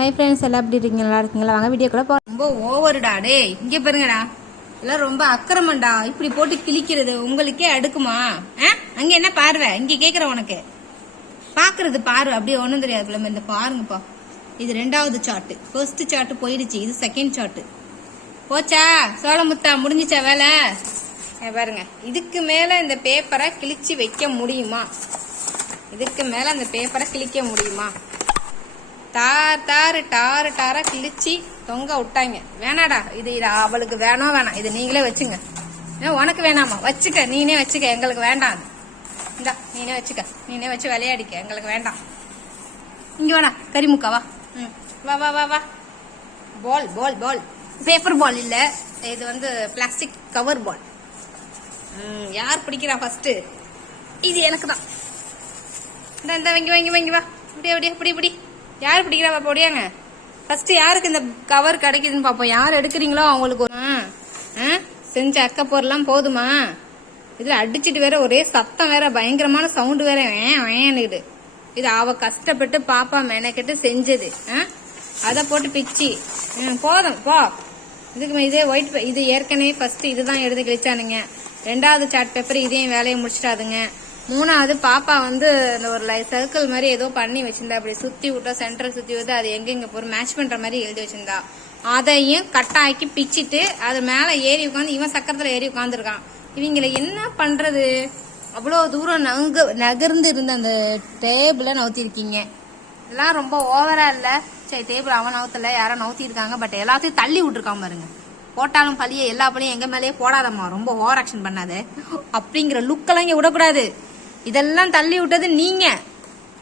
Hi friends எல்லாம் எப்படி இருக்கீங்க? நல்லா இருக்கீங்களா? வாங்க வீடியோ கூட ரொம்ப ஓவருடா டேய் இங்கே பாருங்கடா. எல்லாம் ரொம்ப அக்கிரமண்டா இப்படி போட்டு கிழிக்கிறது உங்களுக்கே அடுக்குமா? ஆ? அங்கே என்ன பார்வை? இங்கே கேட்குற உனக்கு. பார்க்கறது பாரு அப்படியே ஒன்றும் தெரியாது பிள்ளை இந்த பாருங்கப்பா. இது ரெண்டாவது சாட்டு ஃபர்ஸ்ட் சாட்டு போயிடுச்சு. இது செகண்ட் சாட்டு போச்சா? சோளமுத்தா முடிஞ்சிச்சா வேலை? பாருங்க. இதுக்கு மேலே இந்த பேப்பரை கிழிச்சு வைக்க முடியுமா? இதுக்கு மேலே அந்த பேப்பரை கிழிக்க முடியுமா? தார் தார் டாரு டாரா கிழிச்சு தொங்க விட்டாங்க. வேணாடா இது இது அவளுக்கு வேணாம் வேணாம். இது நீங்களே வச்சுங்க. ஏன் உனக்கு வேணாமா? வச்சுக்க. நீனே வச்சுக்க. எங்களுக்கு வேண்டாம் இந்தா நீனே வச்சுக்க. நீனே வச்சு விளையாடிக்க. எங்களுக்கு வேண்டாம். இங்க வேணா கறிமுக்கா வா. ம். வா வா வா வா. பால் பால் பால் பேப்பர் பால் இல்ல. இது வந்து பிளாஸ்டிக் கவர் பால் யார் பிடிக்கிறா ஃபர்ஸ்ட் இது எனக்கு தான். இந்த இந்த வாங்கி வாங்கி வாங்கி வா. அப்படியே அப்படியே இப்படி இப்படி. யார் பிடிக்கிறா பாப்பா ஒடியாங்க ஃபர்ஸ்ட் யாருக்கு இந்த கவர் கிடைக்குதுன்னு பாப்போம். யார் எடுக்கிறீங்களோ அவங்களுக்கு ஒரு- ஆ, செஞ்ச அக்க பொருள்லாம் போதுமா? இதுல அடிச்சிட்டு வேற ஒரே சத்தம் வேற பயங்கரமான சவுண்டு வேற. வேணுக்குது இது. அவ கஷ்டப்பட்டு பாப்பா மெனக்கெட்டு செஞ்சது. ஆ? அத போட்டு பிச்சு. ம், போதும் போ. இதுக்கு இதே ஒயிட் இது ஏற்கனவே ஃபர்ஸ்ட் இதுதான் எடுத்து கிழிச்சானுங்க. ரெண்டாவது சார்ட் பேப்பர் இதையும் வேலையை முடிச்சிட்டாதுங்க மூணாவது பாப்பா வந்து இந்த ஒரு லை சர்க்கிள் மாதிரி ஏதோ பண்ணி வச்சிருந்தா அப்படி சுத்தி விட்டா சென்டர் சுத்தி விட்டு அது எங்கெங்க போற மேட்ச் பண்ற மாதிரி எழுதி வச்சிருந்தா. அதையும் கட்டாக்கி பிச்சிட்டு அது மேல ஏறி உட்காந்து இவன் சக்கரத்துல ஏறி உட்காந்துருக்கான் இவங்கள என்ன பண்றது? அவ்வளோ தூரம் நங்க நகர்ந்து இருந்த அந்த டேபிள நவுத்திருக்கீங்க. இதெல்லாம் ரொம்ப ஓவரா இல்ல. சரி டேபிள் அவன் நவுத்தல யாரோ நவுத்தி இருக்காங்க பட் எல்லாத்தையும் தள்ளி விட்டுருக்கான் பாருங்க. போட்டாலும் பழிய எல்லா பழியும் எங்க மேலேயே போடாதம்மா. ரொம்ப ஓவர் ஆக்ஷன் பண்ணாத. அப்படிங்கிற லுக்கெல்லாம் இங்க விடக்கூடாது. இதெல்லாம் தள்ளி விட்டது நீங்க.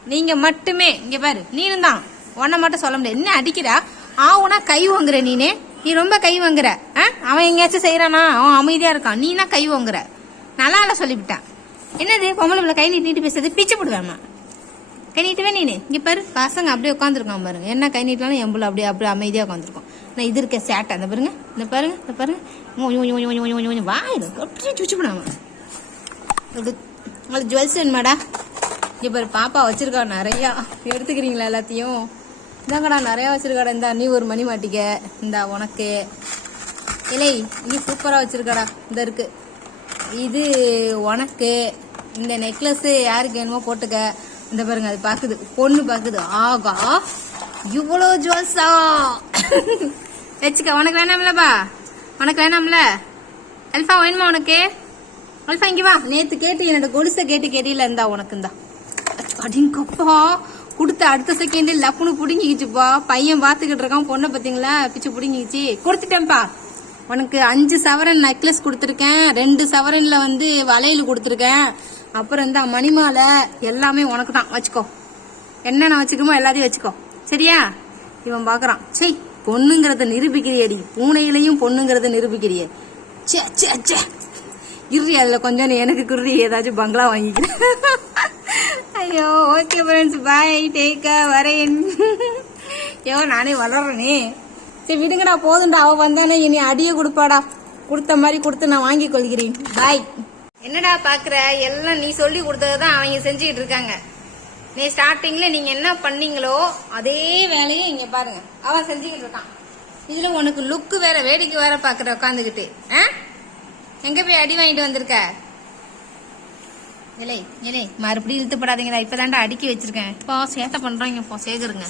நீங்க மட்டுமே. இங்க பாரு நீனும் தான். உன்னை மட்டும் சொல்ல முடியாது. என்ன அடிக்கிறா? ஆவுனா கை வாங்குற நீனே. நீ ரொம்ப கை வாங்குற ஆ? அவன் எங்கேயாச்சும் செய்யறானா அவன் அமைதியா இருக்கான். நீனா கை வாங்குற நல்லா இல்ல சொல்லிவிட்டான் என்னது? பொம்பளை பிள்ளை கை நீட்டி நீட்டி பேசுறது? பிச்சு போடுவேம்மா. கை நீட்டுவே நீனு. இங்க பாரு பசங்க அப்படியே உட்காந்துருக்கான் பாருங்க. என்ன கை நீட்டலாம் எம்புல அப்படியே அப்படியே அமைதியா உட்காந்துருக்கும் நான் இது இருக்க சேட்டை. அந்த பாருங்க இந்த பாருங்க இந்த பாருங்க. வாயிடும் அப்படியே சுச்சு போடாம உங்களுக்கு ஜுவல்ஸ் வேணுமாடா? இங்கே பாரு பாப்பா வச்சிருக்கா நிறையா. எடுத்துக்கிறீங்களா எல்லாத்தையும்? இந்தாங்கடா நிறையா வச்சிருக்காடா. இந்தா நீ ஒரு மணி மாட்டிக்க. இந்தா உனக்கு. இல்லை நீ சூப்பராக வச்சிருக்காடா. இந்த இருக்கு. இது உனக்கு. இந்த நெக்லஸ்ஸு யாருக்கு வேணுமோ போட்டுக்க. இந்த பாருங்க அது பார்க்குது பொண்ணு பார்க்குது ஆகா இவ்வளோ ஜுவல்ஸா வச்சுக்க உனக்கு வேணாம்லப்பா. உனக்கு வேணாம்ல? அல்ஃபா வேணுமா உனக்கு? அல்ஃபா இங்கே வா. நேற்று கேட்டு என்னோட கொலுசை கேட்டு கேட்டில இருந்தா உனக்கு இந்தா அடிங்கப்பா கொடுத்த அடுத்த செகண்ட் லப்புனு பிடுங்கிக்கிச்சுப்பா பையன் பார்த்துக்கிட்டு இருக்கான் பொண்ணை பார்த்தீங்களா பிச்சு பிடுங்கிக்கிச்சு. கொடுத்துட்டேன்ப்பா உனக்கு அஞ்சு சவரன் நெக்லஸ் கொடுத்துருக்கேன். ரெண்டு சவரனில் வந்து வளையல் கொடுத்துருக்கேன். அப்புறம் இந்த மணிமாலை. எல்லாமே உனக்கு தான் வச்சுக்கோ என்னென்ன வச்சுக்கோமோ எல்லாத்தையும் வச்சுக்கோ. சரியா? இவன் பார்க்குறான் சே பொண்ணுங்கிறத நிரூபிக்கிறியடி. பூனையிலையும் பொண்ணுங்கிறத நிரூபிக்கிறியே. சே சே சே இரு அதில் கொஞ்சம் எனக்கு குர்ரி ஏதாச்சும் பங்களா வாங்கிக்கிறேன் ஐயோ ஓகே ஃப்ரெண்ட்ஸ் பாய் டேக்கா வரேன். ஐயோ நானே வளர்றேனே. சரி விடுங்கடா போதும்டா. அவள் வந்தானே இனி அடியே கொடுப்பாடா. கொடுத்த மாதிரி கொடுத்து நான் வாங்கி கொள்கிறேன். பாய் என்னடா பார்க்குற எல்லாம் நீ சொல்லி கொடுத்ததான் அவங்க செஞ்சுக்கிட்டு இருக்காங்க. நீ ஸ்டார்டிங்கில் நீங்கள் என்ன பண்ணீங்களோ அதே வேலையை இங்கே பாருங்க. அவன் செஞ்சுக்கிட்டு இருக்கான். இதில் உனக்கு லுக்கு வேற வேடிக்கை வேற பார்க்குற உட்காந்துக்கிட்டு ஆ? எங்க போய் அடி வாங்கிட்டு வந்திருக்க? இலை இலை மறுபடியும் இழுத்துப்படாதீங்கடா. இப்பதான்டா அடுக்கி வச்சிருக்கேன். இப்போ சேட்டை பண்றாங்க இப்போ சேகருங்க.